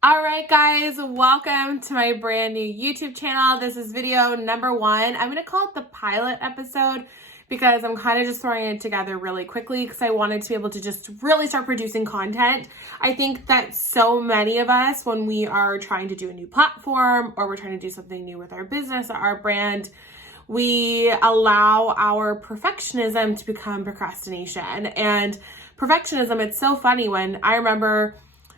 All right, guys, welcome to my brand new YouTube channel. This is video number 1. I'm going to call it the pilot episode because I'm kind of just throwing it together really quickly because I wanted to be able to just really start producing content. I think that so many of us, when we are trying to do a new platform or we're trying to do something new with our business or our brand, we allow our perfectionism to become procrastination. And perfectionism, it's so funny when I remember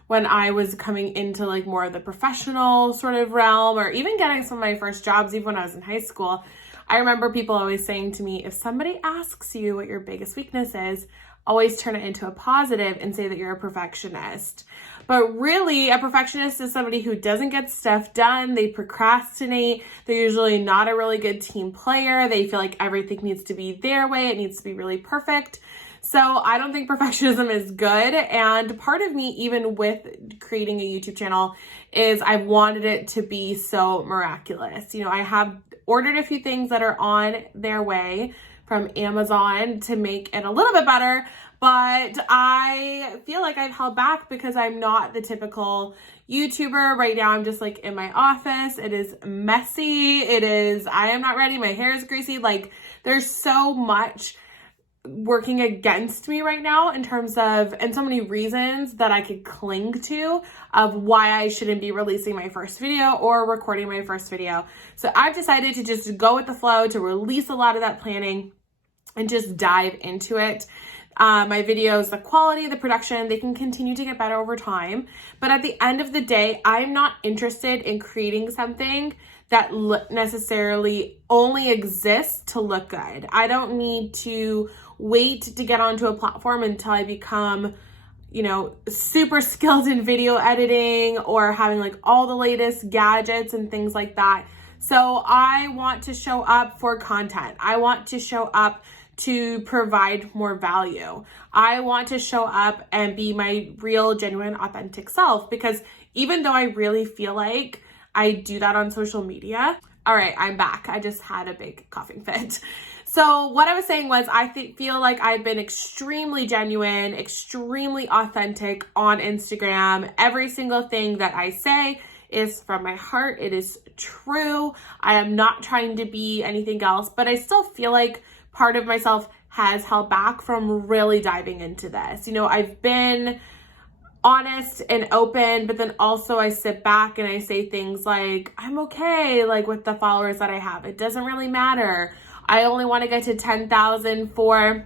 when I was coming into like more of the professional sort of realm, or even getting some of my first jobs, even when I was in high school, I remember people always saying to me, if somebody asks you what your biggest weakness is, always turn it into a positive and say that you're a perfectionist. But really, a perfectionist is somebody who doesn't get stuff done. They procrastinate. They're usually not a really good team player. They feel like everything needs to be their way. It needs to be really perfect. So I don't think perfectionism is good. And part of me, even with creating a YouTube channel, is I've wanted it to be so miraculous. You know, I have ordered a few things that are on their way from Amazon to make it a little bit better, but I feel like I've held back because I'm not the typical YouTuber. Right now, I'm just like in my office. It is messy. I am not ready. My hair is greasy. Like, there's so much working against me right now in terms of, and so many reasons that I could cling to of why I shouldn't be releasing my first video or recording my first video. So I've decided to just go with the flow, to release a lot of that planning and just dive into it. My videos, the quality, the production, they can continue to get better over time. But at the end of the day, I'm not interested in creating something that necessarily only exists to look good. I don't need to wait to get onto a platform until I become, super skilled in video editing or having like all the latest gadgets and things like that. So I want to show up for content. I want to show up to provide more value. I want to show up and be my real, genuine, authentic self, because even though I really feel like I do that on social media. All right, I'm back. I just had a big coughing fit. So what I was saying was feel like I've been extremely genuine, extremely authentic on Instagram. Every single thing that I say is from my heart. It is true. I am not trying to be anything else, but I still feel like part of myself has held back from really diving into this. I've been honest and open, but then also I sit back and I say things like, I'm okay, like with the followers that I have. It doesn't really matter. I only want to get to 10,000 for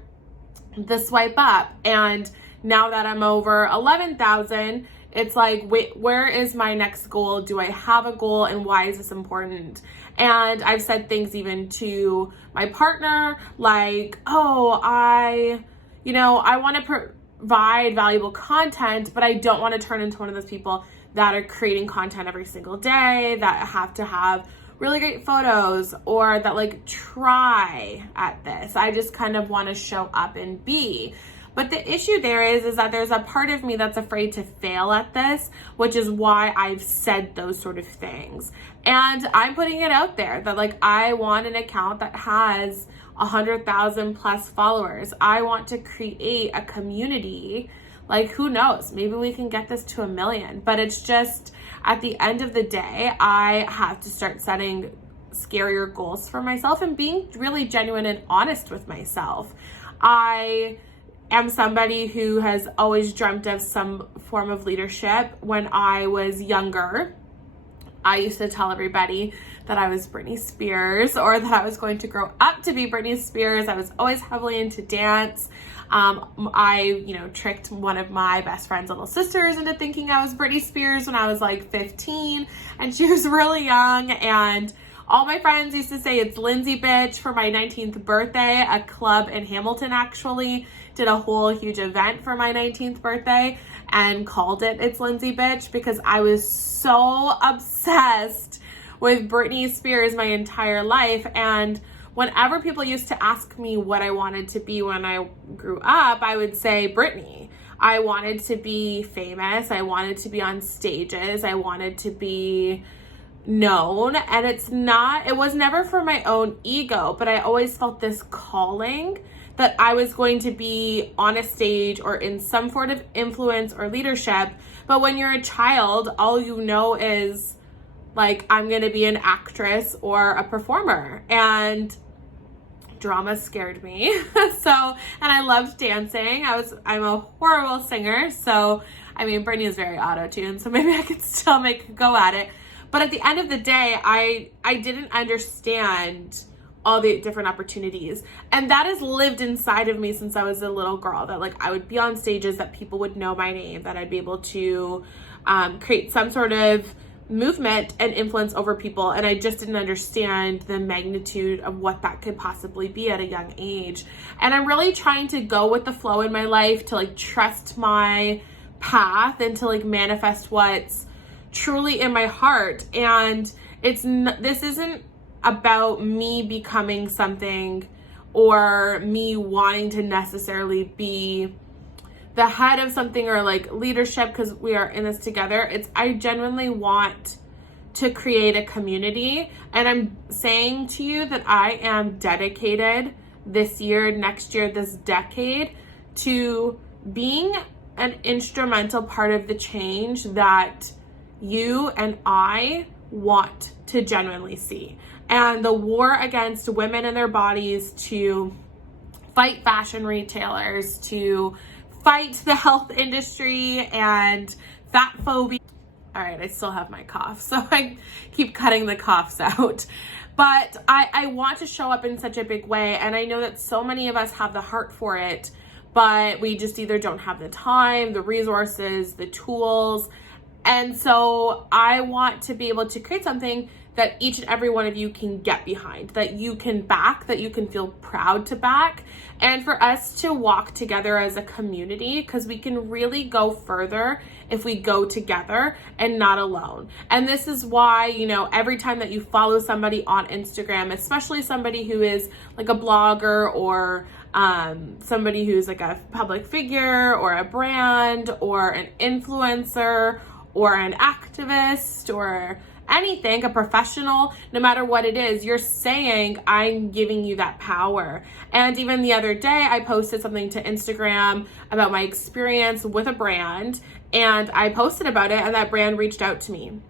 the swipe up. And now that I'm over 11,000, it's like, wait, where is my next goal? Do I have a goal, and why is this important? And I've said things even to my partner, like, I want to provide valuable content, but I don't want to turn into one of those people that are creating content every single day, that have to have really great photos, or that like try at this. I just kind of want to show up and be. But the issue there is that there's a part of me that's afraid to fail at this, which is why I've said those sort of things. And I'm putting it out there that like, I want an account that has 100,000 plus followers. I want to create a community. Like, who knows? Maybe we can get this to 1 million. But it's just, at the end of the day, I have to start setting scarier goals for myself and being really genuine and honest with myself. I am somebody who has always dreamt of some form of leadership. When I was younger, I used to tell everybody that I was Britney Spears, or that I was going to grow up to be Britney Spears. I was always heavily into dance. I tricked one of my best friend's little sisters into thinking I was Britney Spears when I was like 15, and she was really young. And all my friends used to say it's Lindsay bitch for my 19th birthday. A club in Hamilton actually did a whole huge event for my 19th birthday and called it It's Lindsay bitch, because I was so obsessed with Britney Spears my entire life. And whenever people used to ask me what I wanted to be when I grew up, I would say Britney. I wanted to be famous. I wanted to be on stages. I wanted to be known. And it was never for my own ego, but I always felt this calling that I was going to be on a stage or in some sort of influence or leadership. But when you're a child, all you know is like, I'm going to be an actress or a performer. And drama scared me. And I loved dancing. I'm a horrible singer. So, I mean, Brittany is very auto-tuned, so maybe I could still make a go at it. But at the end of the day, I didn't understand all the different opportunities. And that has lived inside of me since I was a little girl, that like I would be on stages, that people would know my name, that I'd be able to create some sort of movement and influence over people. And I just didn't understand the magnitude of what that could possibly be at a young age. And I'm really trying to go with the flow in my life, to like trust my path and to like manifest what's truly in my heart. And this isn't about me becoming something or me wanting to necessarily be the head of something or like leadership, because we are in this together. I genuinely want to create a community. And I'm saying to you that I am dedicated this year, next year, this decade, to being an instrumental part of the change that you and I want to genuinely see. And the war against women and their bodies, to fight fashion retailers, to fight the health industry and fat phobia. All right, I still have my cough, so I keep cutting the coughs out. But I want to show up in such a big way, and I know that so many of us have the heart for it, but we just either don't have the time, the resources, the tools. And so I want to be able to create something that each and every one of you can get behind, that you can back, that you can feel proud to back, and for us to walk together as a community, because we can really go further if we go together and not alone. And this is why, you know, every time that you follow somebody on Instagram, especially somebody who is like a blogger or somebody who's like a public figure or a brand or an influencer or an activist or anything, a professional, no matter what it is, you're saying, I'm giving you that power. And even the other day, I posted something to Instagram about my experience with a brand, and I posted about it, and that brand reached out to me.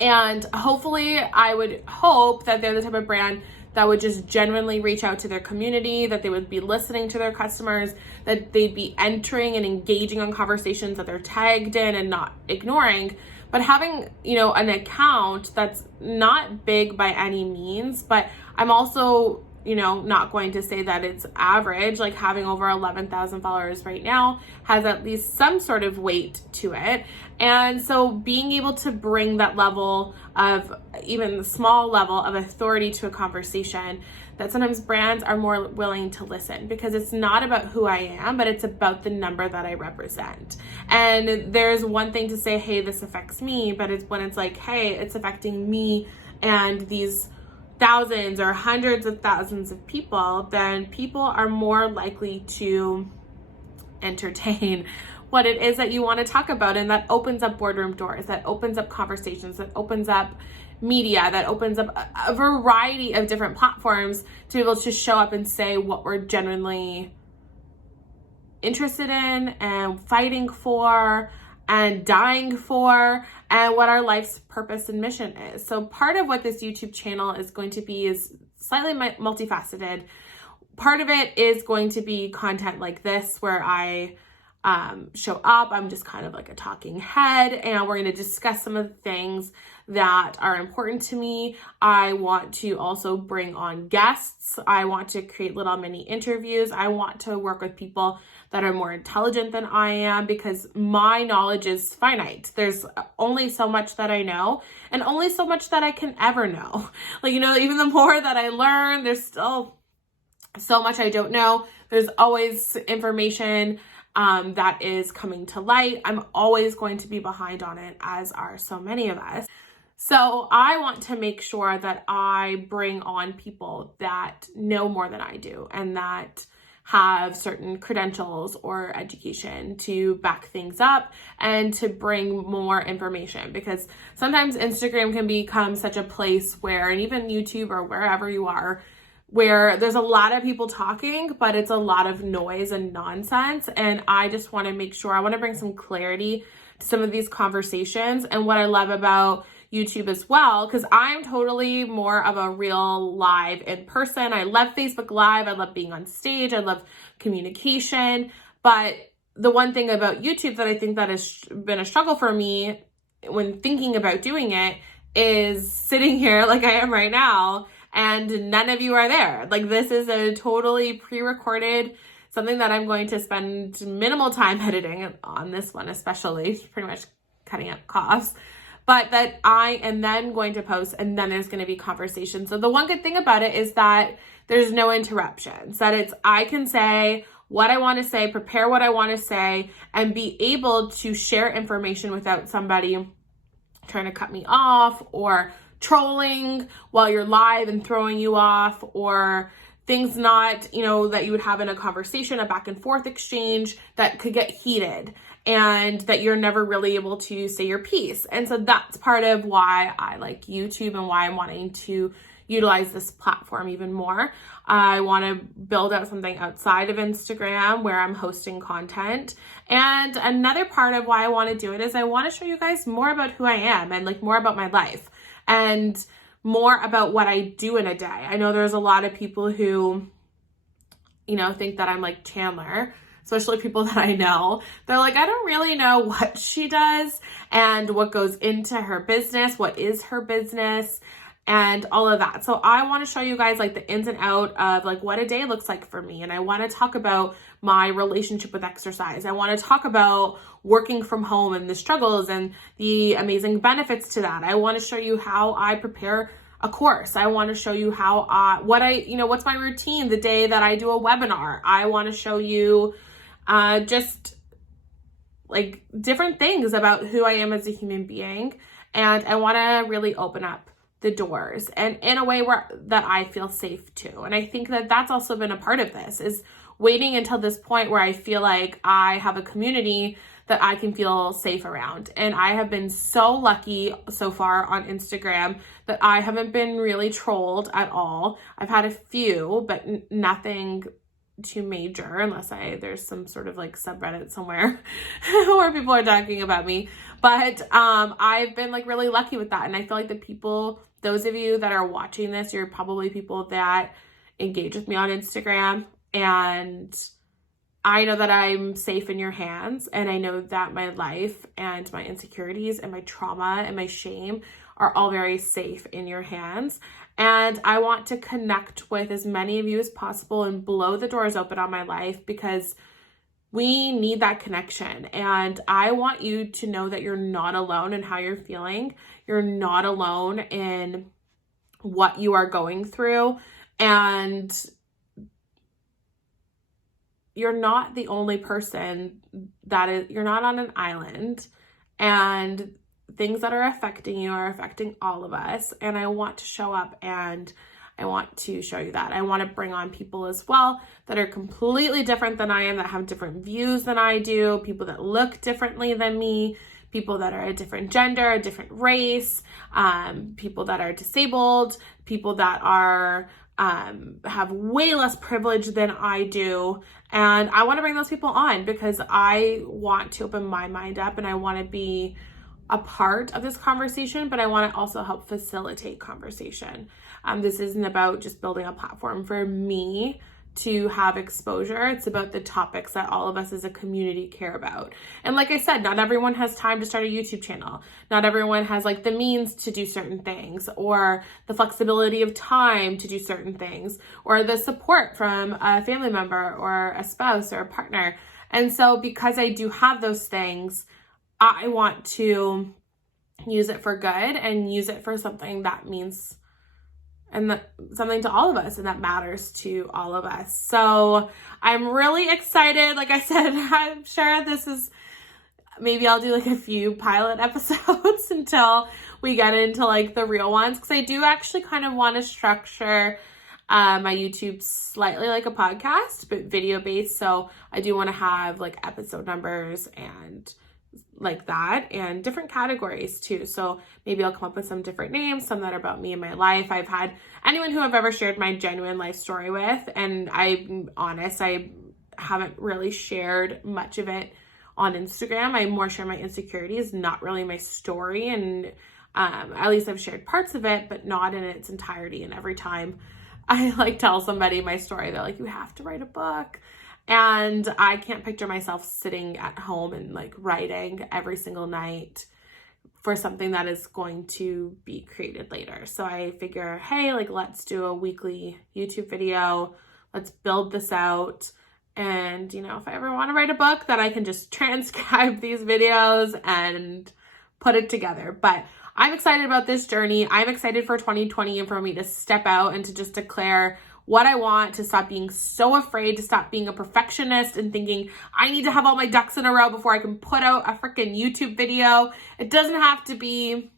And hopefully, I would hope that they're the type of brand that would just genuinely reach out to their community, that they would be listening to their customers, that they'd be entering and engaging on conversations that they're tagged in and not ignoring. But having, you know, an account that's not big by any means, but I'm also, you know, not going to say that it's average. Like having over 11,000 followers right now has at least some sort of weight to it. And so being able to bring that level of, even the small level of authority to a conversation, that sometimes brands are more willing to listen, because it's not about who I am, but it's about the number that I represent. And there's one thing to say, hey, this affects me, but it's when it's like, hey, it's affecting me and these thousands or hundreds of thousands of people, then people are more likely to entertain what it is that you want to talk about. And that opens up boardroom doors, that opens up conversations, that opens up media, that opens up a variety of different platforms to be able to show up and say what we're genuinely interested in and fighting for and dying for, and what our life's purpose and mission is. So part of what this YouTube channel is going to be is slightly multifaceted. Part of it is going to be content like this, where I show up. I'm just kind of like a talking head, and we're going to discuss some of the things that are important to me. I want to also bring on guests. I want to create little mini interviews. I want to work with people that are more intelligent than I am, because my knowledge is finite. There's only so much that I know, and only so much that I can ever know. Like, you know, even the more that I learn, there's still so much I don't know. There's always information that is coming to light. I'm always going to be behind on it, as are so many of us. So I want to make sure that I bring on people that know more than I do, and that have certain credentials or education to back things up and to bring more information, because sometimes Instagram can become such a place where, and even YouTube or wherever you are, where there's a lot of people talking, but it's a lot of noise and nonsense. And I just want to make sure, I want to bring some clarity to some of these conversations. And what I love about YouTube as well, because I'm totally more of a real live in person. I love Facebook Live. I love being on stage. I love communication. But the one thing about YouTube that I think that has been a struggle for me when thinking about doing it is sitting here like I am right now, and none of you are there. Like, this is a totally pre-recorded, something that I'm going to spend minimal time editing on this one, especially pretty much cutting out coughs, but that I am then going to post, and then there's going to be conversation. So the one good thing about it is that there's no interruptions, that I can say what I want to say, prepare what I want to say, and be able to share information without somebody trying to cut me off or trolling while you're live and throwing you off, or things not, that you would have in a conversation, a back and forth exchange that could get heated and that you're never really able to say your piece. And so that's part of why I like YouTube and why I'm wanting to utilize this platform even more. I want to build out something outside of Instagram where I'm hosting content. And another part of why I want to do it is I want to show you guys more about who I am and like more about my life and more about what I do in a day. I know there's a lot of people who, think that I'm like Chandler, especially people that I know. They're like, I don't really know what she does and what goes into her business, what is her business, and all of that. So I want to show you guys like the ins and out of like what a day looks like for me. And I want to talk about my relationship with exercise. I want to talk about working from home and the struggles and the amazing benefits to that. I want to show you how I prepare a course. I want to show you how what's my routine the day that I do a webinar. I want to show you just like different things about who I am as a human being. And I want to really open up the doors and in a way that I feel safe too. And I think that that's also been a part of this, is waiting until this point where I feel like I have a community that I can feel safe around. And I have been so lucky so far on Instagram that I haven't been really trolled at all. I've had a few, but nothing too major, unless there's some sort of like subreddit somewhere where people are talking about me. But I've been like really lucky with that. And I feel like the people, those of you that are watching this, you're probably people that engage with me on Instagram. And I know that I'm safe in your hands. And I know that my life and my insecurities and my trauma and my shame are all very safe in your hands. And I want to connect with as many of you as possible and blow the doors open on my life, because we need that connection. And I want you to know that you're not alone in how you're feeling. You're not alone in what you are going through. And you're not the only person you're not on an island. And things that are affecting you are affecting all of us. And I want to show up and I want to show you that. I want to bring on people as well that are completely different than I am, that have different views than I do, people that look differently than me, people that are a different gender, a different race, people that are disabled, people that are have way less privilege than I do. And I want to bring those people on because I want to open my mind up and I want to be a part of this conversation, but I want to also help facilitate conversation. This isn't about just building a platform for me to have exposure. It's about the topics that all of us as a community care about. And like I said, not everyone has time to start a YouTube channel. Not everyone has like the means to do certain things, or the flexibility of time to do certain things, or the support from a family member or a spouse or a partner. And so because I do have those things, I want to use it for good and use it for something that means something to all of us and that matters to all of us. So I'm really excited. Like I said, I'm sure maybe I'll do like a few pilot episodes until we get into like the real ones, because I do actually kind of want to structure my YouTube slightly like a podcast, but video based. So I do want to have like episode numbers and like that, and different categories too. So maybe I'll come up with some different names, some that are about me and my life. I've had anyone who I've ever shared my genuine life story with, and I'm honest, I haven't really shared much of it on Instagram. I more share my insecurities, not really my story. And at least I've shared parts of it, but not in its entirety. And every time I like tell somebody my story, they're like, you have to write a book. And I can't picture myself sitting at home and like writing every single night for something that is going to be created later. So I figure, hey, like, let's do a weekly YouTube video. Let's build this out. And, you know, if I ever want to write a book, then I can just transcribe these videos and put it together. But I'm excited about this journey. I'm excited for 2020 and for me to step out and to just declare what I want, to stop being so afraid, to stop being a perfectionist and thinking I need to have all my ducks in a row before I can put out a freaking YouTube video. It doesn't have to be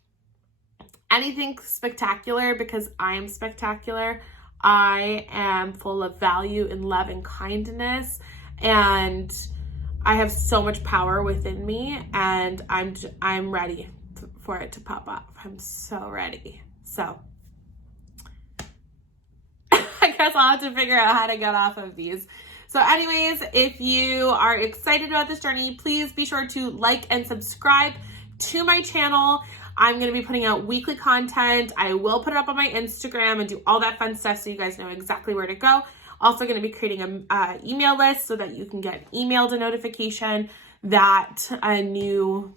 anything spectacular because I am spectacular. I am full of value and love and kindness, and I have so much power within me, and I'm ready for it to pop up. I'm so ready. So I guess I'll have to figure out how to get off of these. So anyways, if you are excited about this journey, please be sure to like and subscribe to my channel. I'm going to be putting out weekly content. I will put it up on my Instagram and do all that fun stuff so you guys know exactly where to go. Also going to be creating a email list so that you can get emailed a notification that a new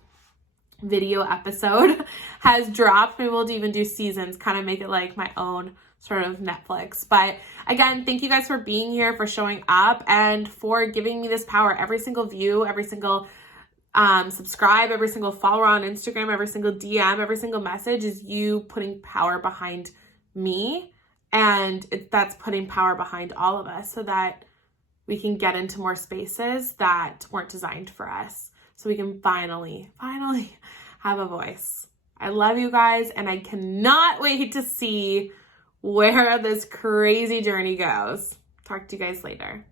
video episode has dropped. Maybe we'll even do seasons, kind of make it like my own sort of Netflix. But again, thank you guys for being here, for showing up, and for giving me this power. Every single view, every single subscribe, every single follower on Instagram, every single DM, every single message is you putting power behind me. And that's putting power behind all of us so that we can get into more spaces that weren't designed for us. So we can finally have a voice. I love you guys, and I cannot wait to see where this crazy journey goes. Talk to you guys later.